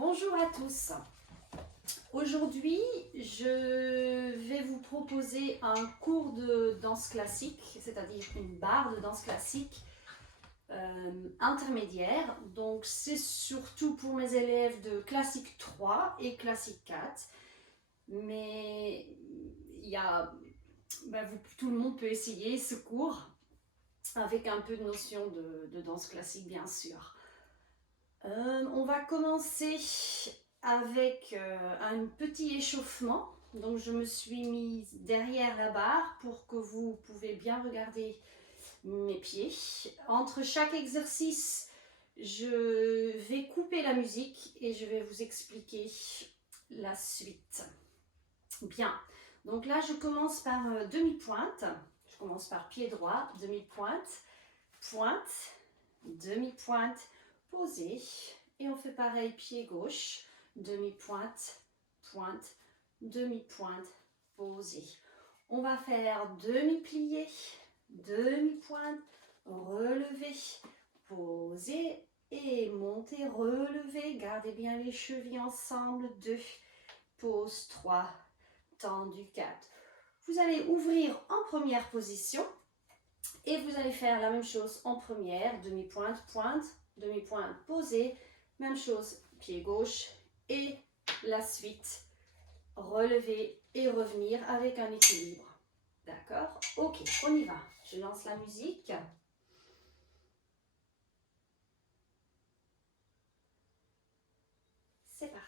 Bonjour à tous. Aujourd'hui, je vais vous proposer un cours de danse classique, c'est-à-dire une barre de danse classique intermédiaire. Donc, c'est surtout pour mes élèves de classique 3 et classique 4. Mais tout le monde peut essayer ce cours avec un peu de notion de danse classique, bien sûr. On va commencer avec un petit échauffement. Donc je me suis mise derrière la barre pour que vous pouvez bien regarder mes pieds. Entre chaque exercice, je vais couper la musique et je vais vous expliquer la suite. Bien, donc là je commence par demi-pointe. Je commence par pied droit, demi-pointe, pointe, demi-pointe, posé, et on fait pareil pied gauche, demi-pointe, pointe, demi-pointe, posé. On va faire demi-plié, demi-pointe, relevé, posé et monter, relevé. Gardez bien les chevilles ensemble. 2, pause 3, tendu 4. Vous allez ouvrir en première position. Et vous allez faire la même chose en première, demi-pointe, pointe, demi-pointe, posée. Même chose, pied gauche et la suite, relever et revenir avec un équilibre. D'accord? Ok, on y va. Je lance la musique. C'est parti.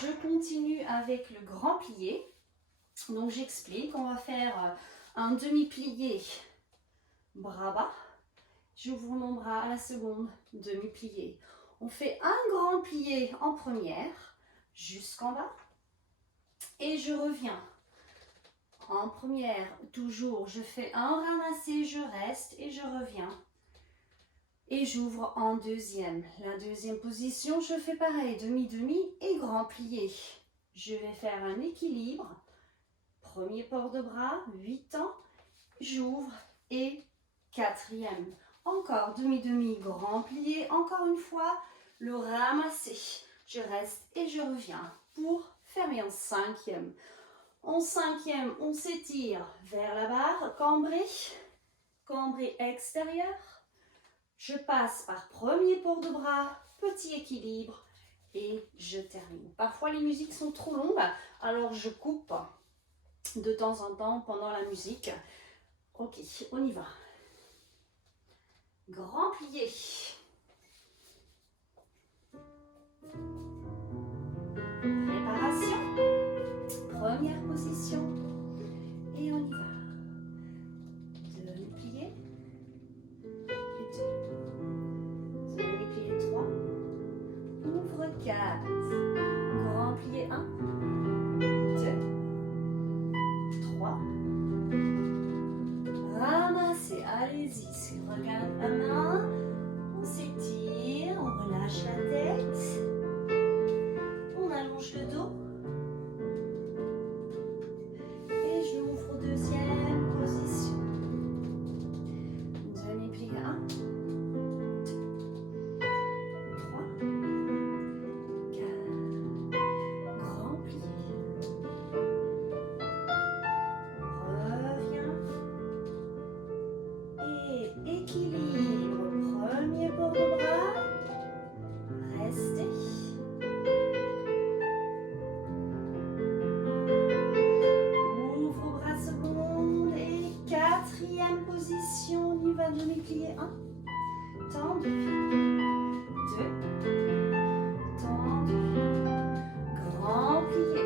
Je continue avec le grand plié. Donc j'explique, on va faire un demi-plié, bras bas. J'ouvre mon bras à la seconde, demi-plié. On fait un grand plié en première, jusqu'en bas. Et je reviens. En première, toujours, je fais un ramassé, je reste et je reviens. Et j'ouvre en deuxième. La deuxième position, je fais pareil, demi-demi et grand plié. Je vais faire un équilibre. Premier port de bras, 8 ans. J'ouvre et quatrième. Encore demi-demi, grand plié. Encore une fois, le ramasser. Je reste et je reviens pour fermer en cinquième. En cinquième, on s'étire vers la barre, cambré extérieur. Je passe par premier port de bras, petit équilibre et je termine. Parfois les musiques sont trop longues, alors je coupe de temps en temps pendant la musique. Ok, on y va. Grand plié. Préparation. Première position. Et on y va. Demi-plié. Demi-plié 3. Ouvre 4. Grand plié 1. 2. 3. Ramassez. Allez-y. Si on regarde la main, on 1, tendu, 2, tendu, grand plié,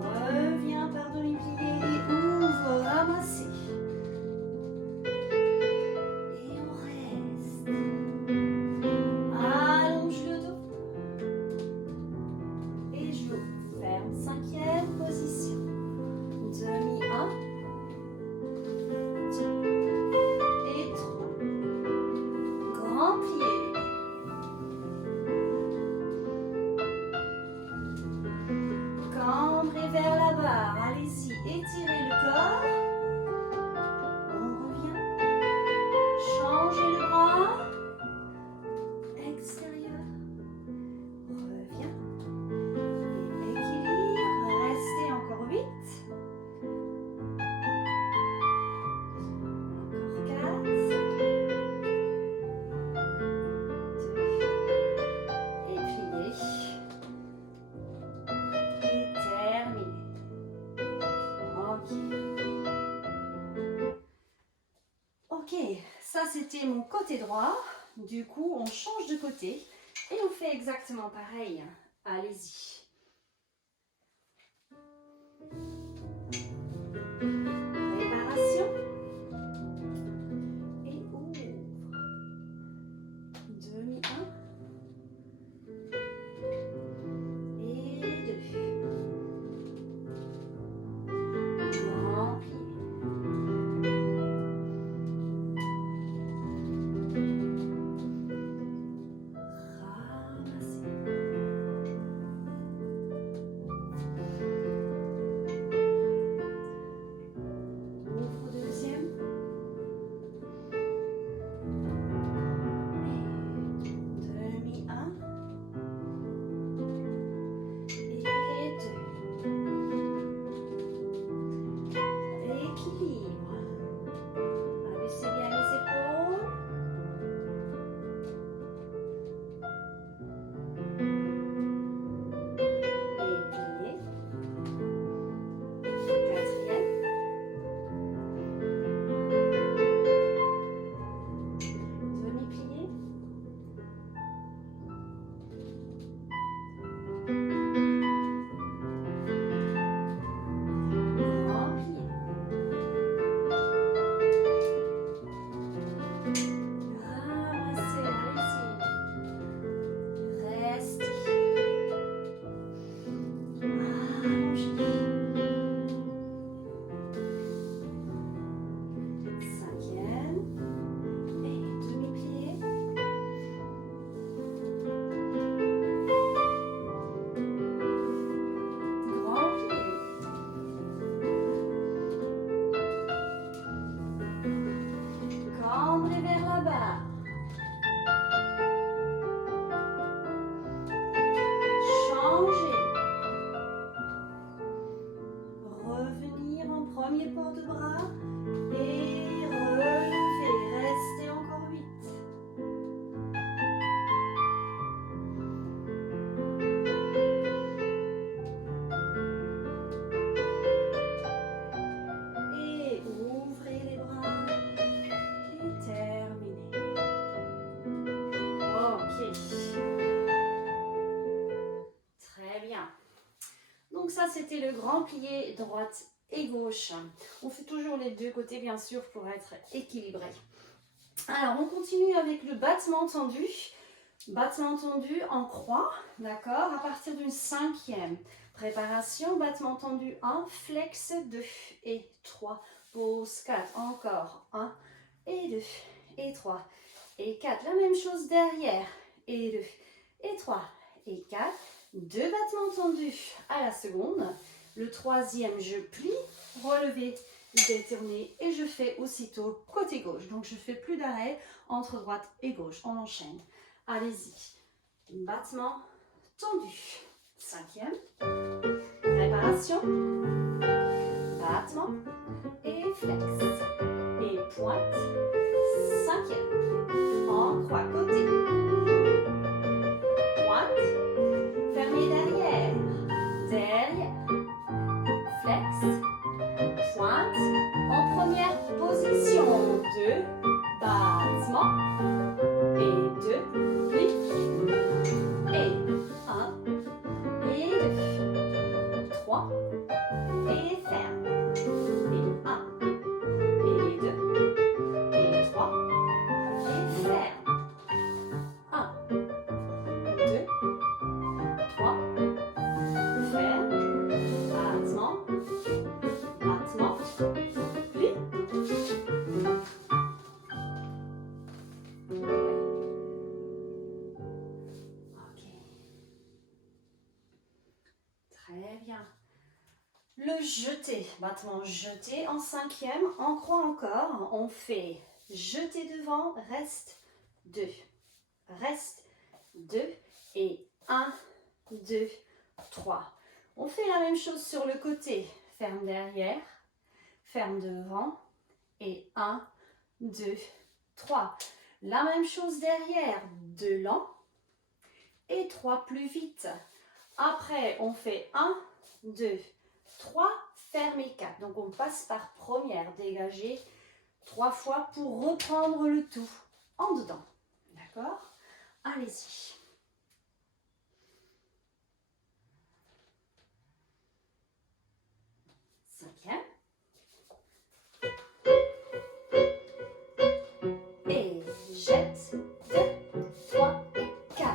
reviens par demi-plié et ouvre, ramasser. Et on reste. Allonge le dos. Et j'ouvre. Ferme, 5e position. Demi 1. 2 et 3. Grand plié. Cambrez vers la barre. Allez-y, étirez le corps. On revient. Changez le bras. Extérieur. Reviens. Et équilibre. Restez encore 8. Encore 4. 2. Et pliez. Et terminé. Ok. Ok, ça c'était mon côté droit. Du coup, on change de côté et on fait exactement pareil. Allez-y. Préparation. Et ouvre. Demi 1. Et 2. Grand plié. Ramassez. Ouvre deuxième. Et demi 1. Et 2. Équilibre. Abaissez bien les épaules. Et pliez. 4e. Demi-plié. Grand plié. Ramassez, allez-y. Restez. Allongez. 5e. Et demi-plié. Grand plié. Cambrez vers la barre. Changez. Revenir en premier porte-bras et relever. Restez encore 8. Et ouvrez les bras et terminez. Ok. Très bien. Donc ça, c'était le grand plié droite et gauche. On fait toujours les deux côtés, bien sûr, pour être équilibré. Alors, on continue avec le battement tendu. Battement tendu en croix, d'accord, à partir d'une 5e. Préparation, battement tendu 1, flex 2 et 3. Pause 4, encore 1 et 2 et 3 et 4. La même chose derrière et 2 et 3 et 4. 2 battements tendus à la seconde. Le 3e, je plie, relevé, détourné et je fais aussitôt côté gauche. Donc, je fais plus d'arrêt entre droite et gauche. On enchaîne. Allez-y. Battement tendu. 5e. Préparation. Battement et flex. Et pointe. 5e. En croix côté. Pointe. Fermez derrière. Derrière. Flex. Pointe. En première position. le jeté, battement jeté en cinquième, en croix encore, on fait jeté devant, reste 2, reste 2 et 1, 2, 3. On fait la même chose sur le côté, ferme derrière, ferme devant et 1, 2, 3. La même chose derrière, 2 lents et 3 plus vite. Après, on fait 1, 2, 3, ferme et 4. Donc, on passe par première, dégager 3 fois pour reprendre le tout en dedans. D'accord? Allez-y. Cinquième. Et jette 2, 3 et 4,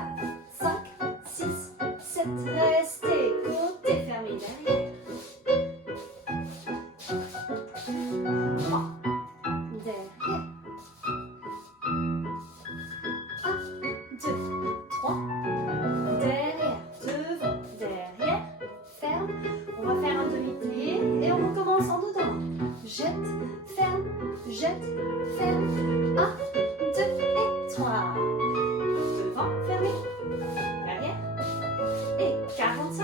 5, 6, 7. Restez côté fermé derrière. 3 derrière. 1, 2, 3. Derrière, devant, derrière. Ferme. On va faire un demi-plié et on recommence en dedans. Jette, ferme, jette, ferme. 1, 2 et 3. Devant, fermé. Derrière. Et 45.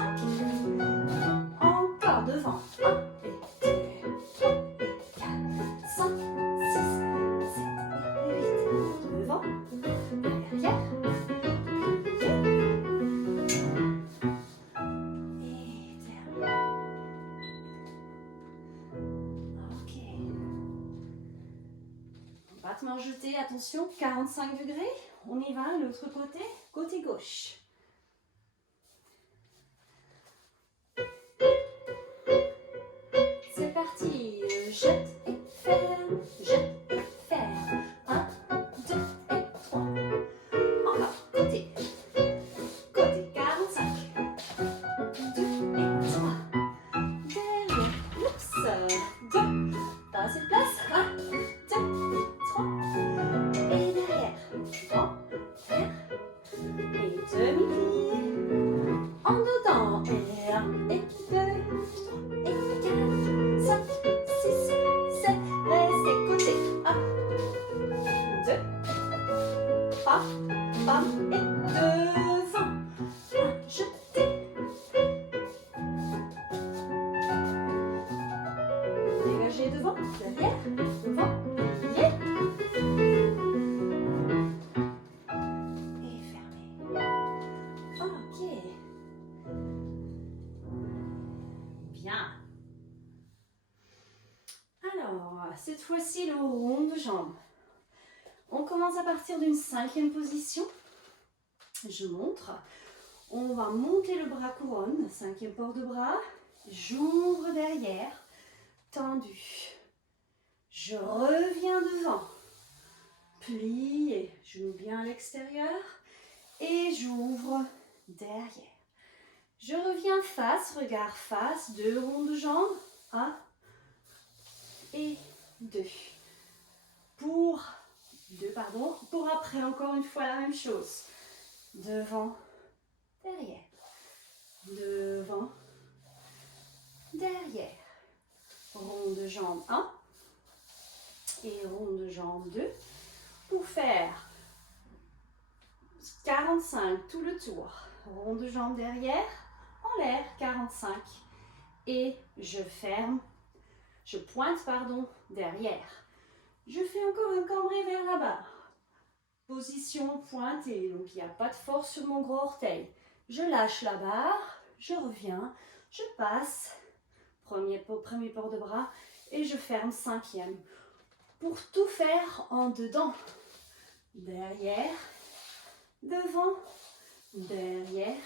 Encore devant. 1 et 2, 3 et 4, 5, 6, 7 et 8. Devant. Derrière. Et terminé. Ok. Battement jeté, attention, 45 degrés. On y va, l'autre côté, côté gauche. C'est parti. Jette et ferme, jette et ferme. 1, 2 et 3. Encore, côté. Côté 45. 2 et 3. Derrière. Oups. 2. Pas assez de place. 1, 2 et 3. Et derrière. Devant. Vers. Et demi-plie. En dedans. Et 1 et 2. 3 et 4. 5, 6, 7. Restez côté. 1, 2. Pas. Pas. Et devant. 1. Jetez. Dégagez devant. Derrière. Devant. Pliez. Et fermez. Ok. Bien. Alors, cette fois-ci, le rond de jambe. On commence à partir d'une cinquième position. Je montre. On va monter le bras couronne, cinquième port de bras. J'ouvre derrière, tendu. Je reviens devant. Plié, genou bien à l'extérieur. Et j'ouvre derrière. Je reviens face, regard face, 2 ronds de jambes. 1 et 2. Pour après, encore une fois, la même chose. Devant, derrière. Devant, derrière. Rond de jambe 1 et rond de jambe 2. Pour faire 45 tout le tour. Rond de jambe derrière, en l'air, 45. Et je ferme, je pointe, derrière. Je fais encore un cambré vers la barre. Position pointée, donc il n'y a pas de force sur mon gros orteil. Je lâche la barre, je reviens, je passe, premier port de bras, et je ferme cinquième. Pour tout faire en dedans. Derrière, devant, derrière,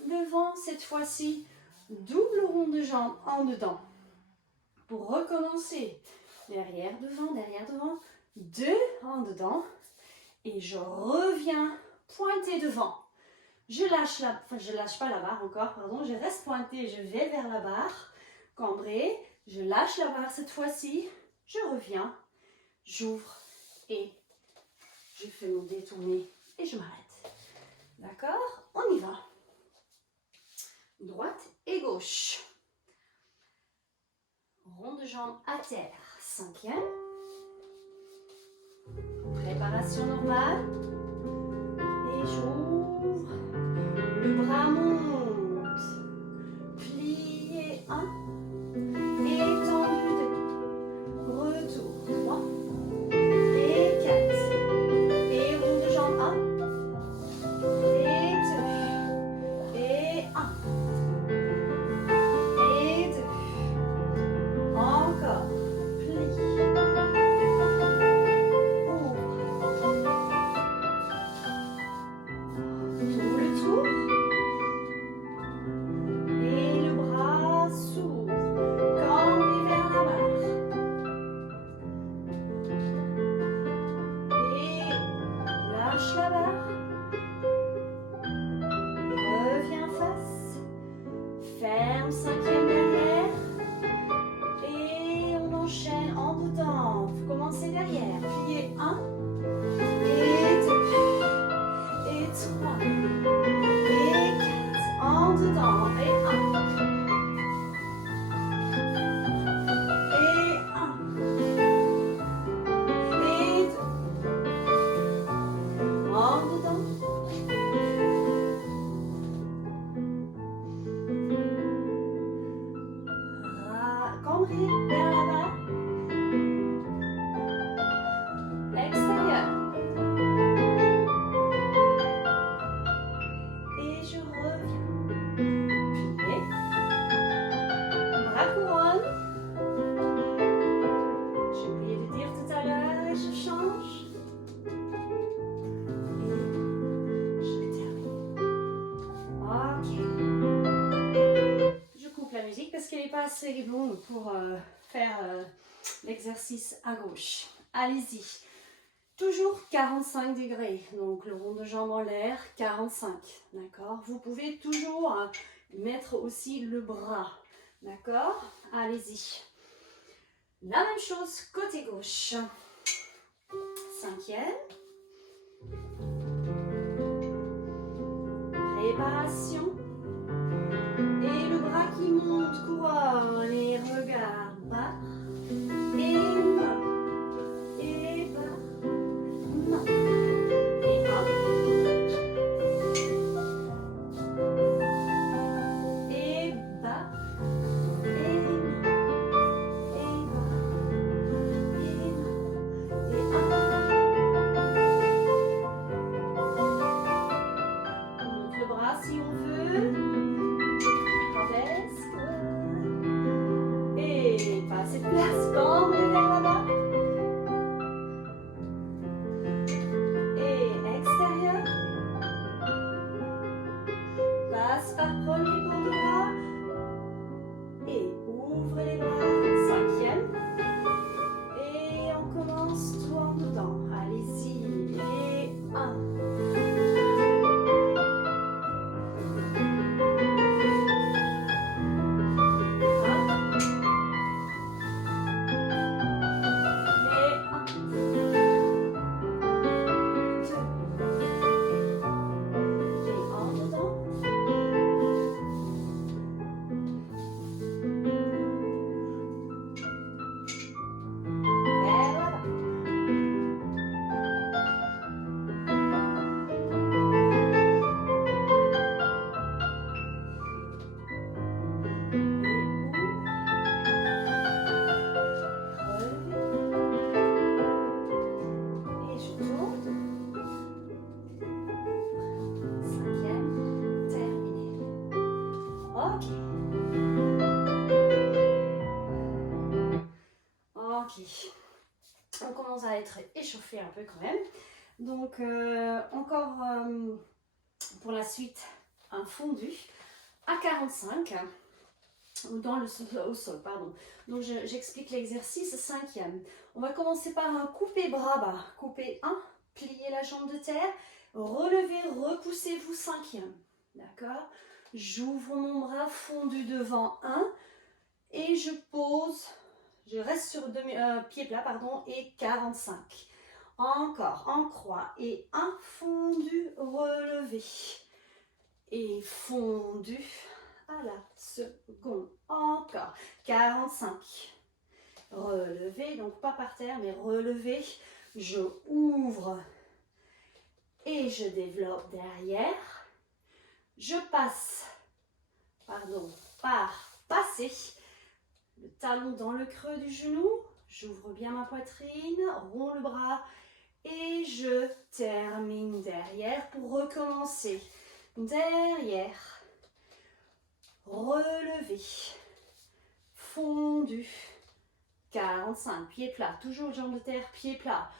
devant. Cette fois-ci, double rond de jambe en dedans. Pour recommencer, derrière, devant, 2 en dedans. Et je reviens pointer devant. Je lâche pas la barre encore, je reste pointée, je vais vers la barre. Cambré, je lâche la barre cette fois-ci. Je reviens, j'ouvre et je fais mon détourné et je m'arrête. D'accord? On y va. Droite et gauche. rond de jambe à terre, 5e. Préparation normale. Et j'ouvre. Le bras monte. Plié 1. Étendu 2. Retour 3. Et 4. Et rond de jambe 1. Et 2. Et 1. Et 2. Encore. Plie. Tout le tour. Et le bras s'ouvre. Cambré vers la barre. Et lâche la barre. Reviens face. Ferme 5e derrière. Et on enchaîne en boutant. Vous commencez derrière. Pliez 1. Et 2. Et 3. Et 4. En dedans. Et 1. Et 1. Et 2. En dedans. Cambré vers la barre. Extérieur. Et je reviens. Plié. Bras couronne. J'ai oublié de dire tout à l'heure et je change. Et je termine. Ok. Je coupe la musique parce qu'elle n'est pas assez longue pour faire l'exercice à gauche. Allez-y. Toujours 45 degrés. Donc le rond de jambe en l'air, 45. D'accord? Vous pouvez toujours mettre aussi le bras. D'accord? Allez-y. La même chose côté gauche. 5e. Préparation. Et le bras qui monte, couronne et regarde bas. Et main. Et bas. Main. Et 1. Et bas. Et main. Et bas. Et main. Et 1. On monte le bras si on veut. Et pas assez de place, cambre vers là-bas. Et extérieur. Passe par premier port de bras. Et ouvre les bras. 5e. Et on commence tout en dedans. Allez-y. Et 1. Ok, on commence à être échauffé un peu quand même. Donc encore pour la suite un fondu à 45 ou dans le au sol, pardon. Donc j'explique l'exercice. 5e. On va commencer par un couper bras bas. Couper 1, pliez la jambe de terre, relevez, repoussez-vous 5e. D'accord? J'ouvre mon bras fondu devant 1 et je pose. Je reste sur pied plat, pardon, et 45. Encore, en croix. Et un fondu, relevé. Et fondu à la seconde. Encore. 45. relever, donc pas par terre, mais relever. Je ouvre et je développe derrière. Je passe, par passer le talon dans le creux du genou. J'ouvre bien ma poitrine, rond le bras et je termine derrière pour recommencer. Derrière, relevé, fondu, 45, pied plat, toujours jambe de terre, pied plat,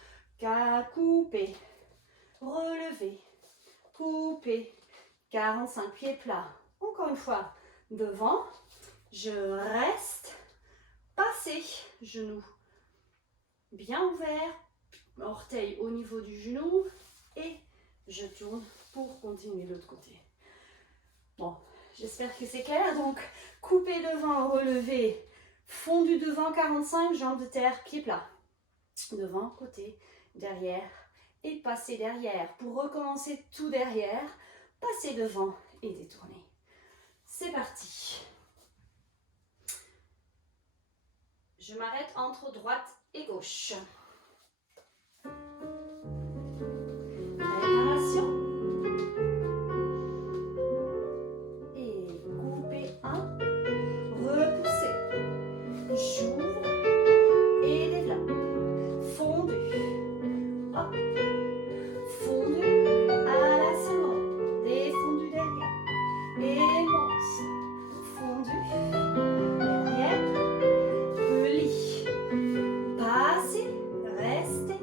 coupé, relevé, coupé, 45, pied plat, encore une fois, devant, je reste, passer, genou bien ouvert, orteil au niveau du genou et je tourne pour continuer de l'autre côté. Bon, j'espère que c'est clair. Donc, couper devant, relever, fondu devant, 45, jambes de terre, pied plat. Devant, côté, derrière et passer derrière. Pour recommencer tout derrière, passer devant et détourner. C'est parti. Je m'arrête entre droite et gauche. Préparation. Et couper un. Repousser. J'ouvre et développe. Fondu. Hop. Fondu à l'ascendant. Défondu derrière. Et monte. Fondu. Derrière. Pli. Passez. Restez.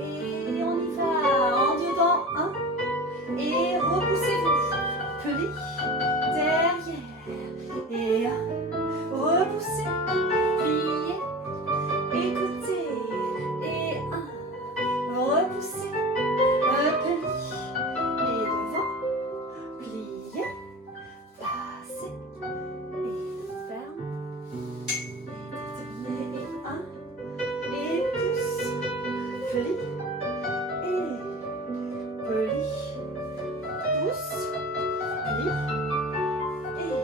Et on y va. En dedans. Un. Et repoussez-vous. Pli. Derrière. Et un. Repoussez. Pliez. Écoutez. Et un. Repoussez. Pli. Et devant. Pliez. Passez. Et ferme. Et détournez. Et un. Et pousse. Pli. Et pli. Pousse. Pli. Et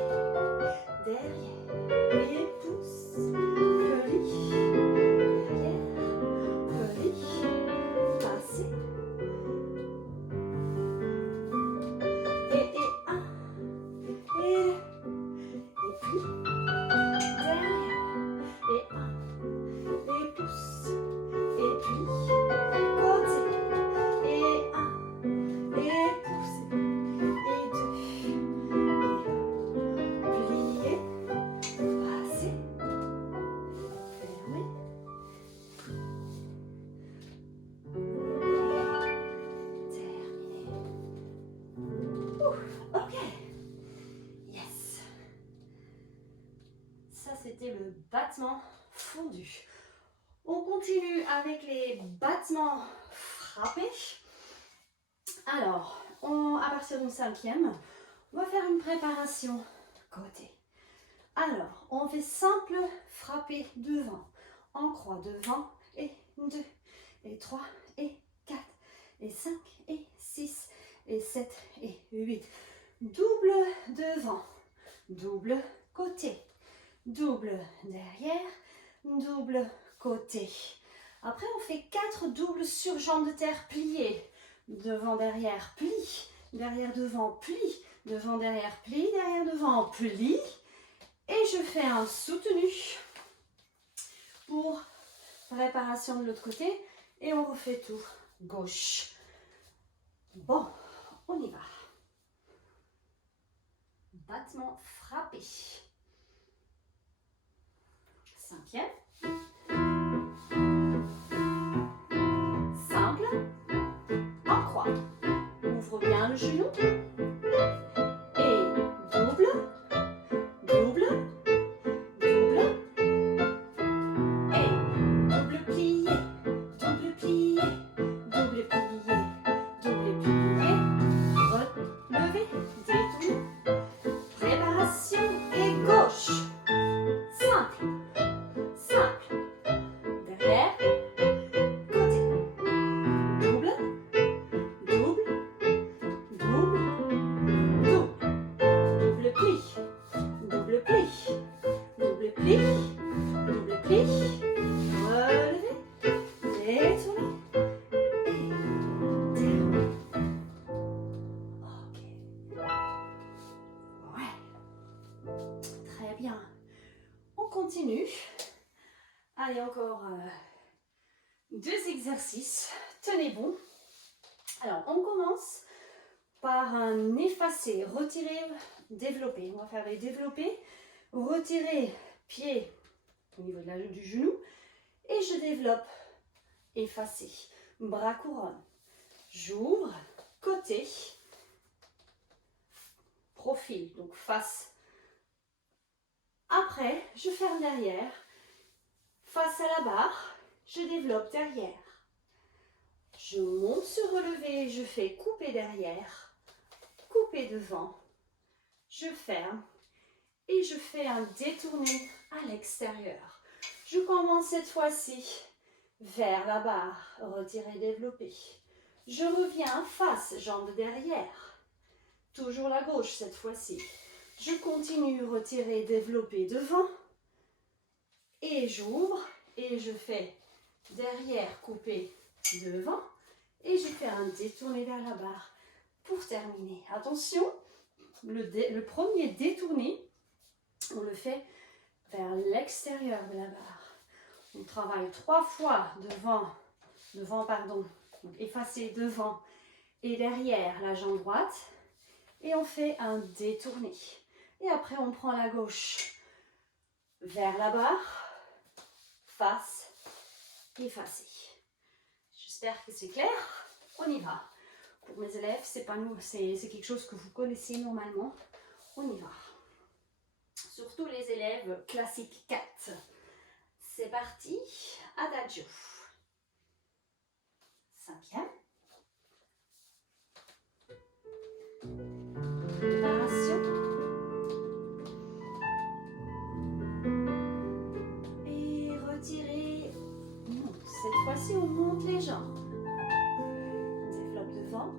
derrière. Et pousse. Pli. Derrière. Pli. Passez. Et un. Et pli. Derrière. Et un. Et pousse. Et pli. Côté. Et un. Et pousse. Et deux. Et plier. Passer. Fermer. Terminé. Ok. Yes. Ça, c'était le battement fondu. On continue avec les battements frappés. Alors, à partir du 5e, on va faire une préparation côté. Alors, on fait simple frapper devant, en croix devant, et 2, et 3, et 4, et 5, et 6, et 7, et 8. Double devant, double côté, double derrière, double côté. Après, on fait 4 doubles sur jambes de terre pliées. Devant, derrière, pli. Derrière, devant, pli. Devant, derrière, pli. Derrière, devant, pli. Et je fais un soutenu pour préparation de l'autre côté. Et on refait tout. Gauche. Bon, on y va. Battement frappé. 5e. Simple. En croix. Ouvre bien le genou. Et double. Double. Double. Et double plié. Double plié. Double plié. Double plié. Relevez. Détournez. Préparation et gauche. Simple. Simple. 2 exercices. Tenez bon. Alors, on commence par un effacé, retirer, développer. On va faire les développés. Retirer pied au niveau du genou. Et je développe, effacé. Bras couronne. J'ouvre, côté, profil, donc face. Après, je ferme derrière. Face à la barre, je développe derrière. Je monte sur relevé, je fais couper derrière, couper devant. Je ferme et je fais un détourné à l'extérieur. Je commence cette fois-ci vers la barre, retirer, développer. Je reviens face, jambe derrière. Toujours la gauche cette fois-ci. Je continue, retirer, développer devant. Et j'ouvre et je fais derrière, couper devant. Et je fais un détourné vers la barre pour terminer. Attention, le premier détourné, on le fait vers l'extérieur de la barre. On travaille 3 fois donc effacer devant et derrière la jambe droite. Et on fait un détourné. Et après, on prend la gauche vers la barre, face, effacé. J'espère que c'est clair. On y va. Pour mes élèves, c'est pas nous, c'est quelque chose que vous connaissez normalement. On y va. Surtout les élèves classique 4. C'est parti. Adagio. 5e. Préparation. Et retirer. Monte. Cette fois-ci, on monte les jambes. Développe devant.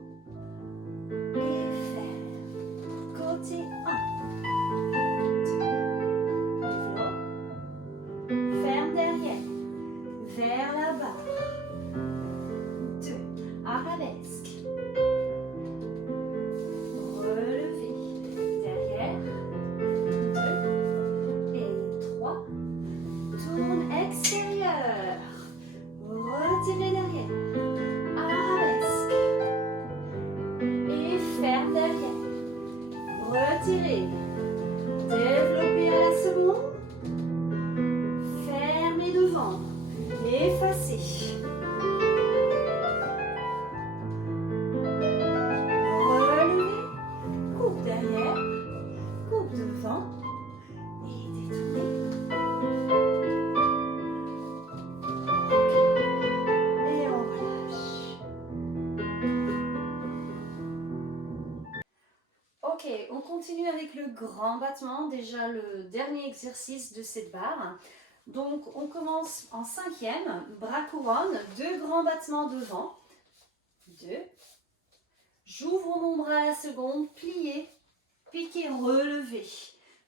Et ferme. Côté 1. Développe. Ferme derrière. Vers la barre. 2. Arabesque. Retirez, développez à la seconde, fermez devant, effacez. Relevez, coupe derrière, coupe devant et détournez. Et on relâche. Ok, on continue avec le grand battement, déjà le dernier exercice de cette barre. Donc on commence en 5e, bras couronne, 2 grands battements devant, 2. J'ouvre mon bras à la seconde, plié, piqué, relevé.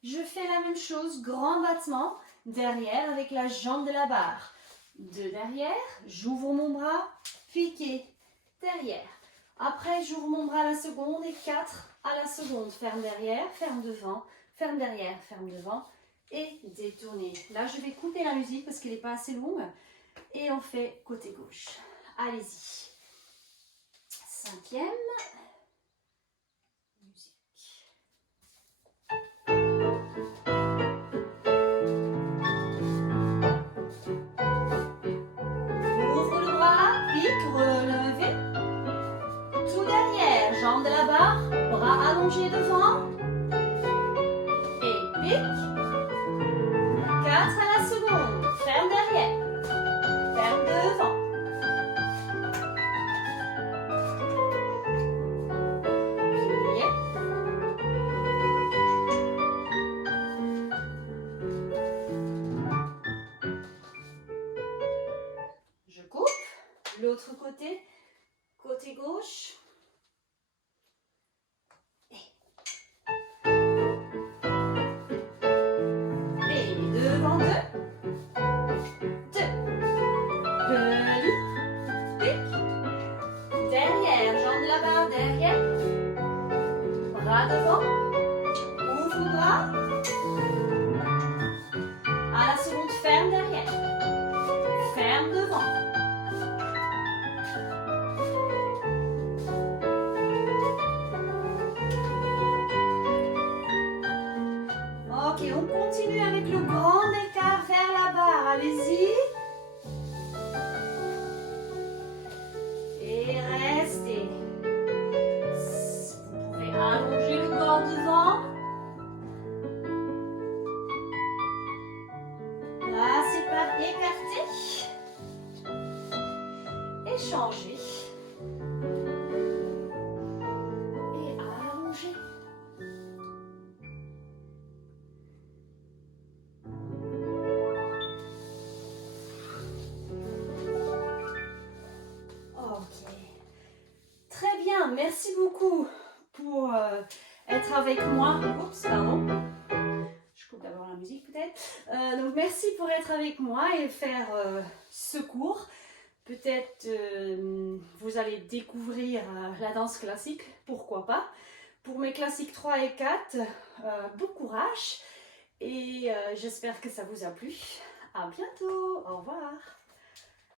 Je fais la même chose, grand battement, derrière avec la jambe de la barre. 2 derrière, j'ouvre mon bras, piqué, derrière. Après, j'ouvre mon bras à la seconde et 4 à la seconde. Ferme derrière, ferme devant, ferme derrière, ferme devant et détourner. Là, je vais couper la musique parce qu'elle n'est pas assez longue. Et on fait côté gauche. Allez-y. 5e. Musique. Ouvre le bras, pique, relevez. Tout derrière, jambe de la barre, bras allongés devant. Et pique. 4 à la seconde. Ferme derrière. Ferme devant. Plié. Je coupe. L'autre côté. Côté gauche. Et devant 2. 2. Plie. Pique. Derrière, jambe de la barre, derrière. Bras devant. Ouvre bras. À la seconde, ferme derrière. Ferme devant. allonger. Et allonger. Ok. Très bien, merci beaucoup pour être avec moi. Oups, pardon. Je coupe d'abord la musique peut-être. Donc merci pour être avec moi et faire ce cours. Peut-être vous allez découvrir la danse classique, pourquoi pas. Pour mes classiques 3 et 4, bon courage et j'espère que ça vous a plu. À bientôt, au revoir.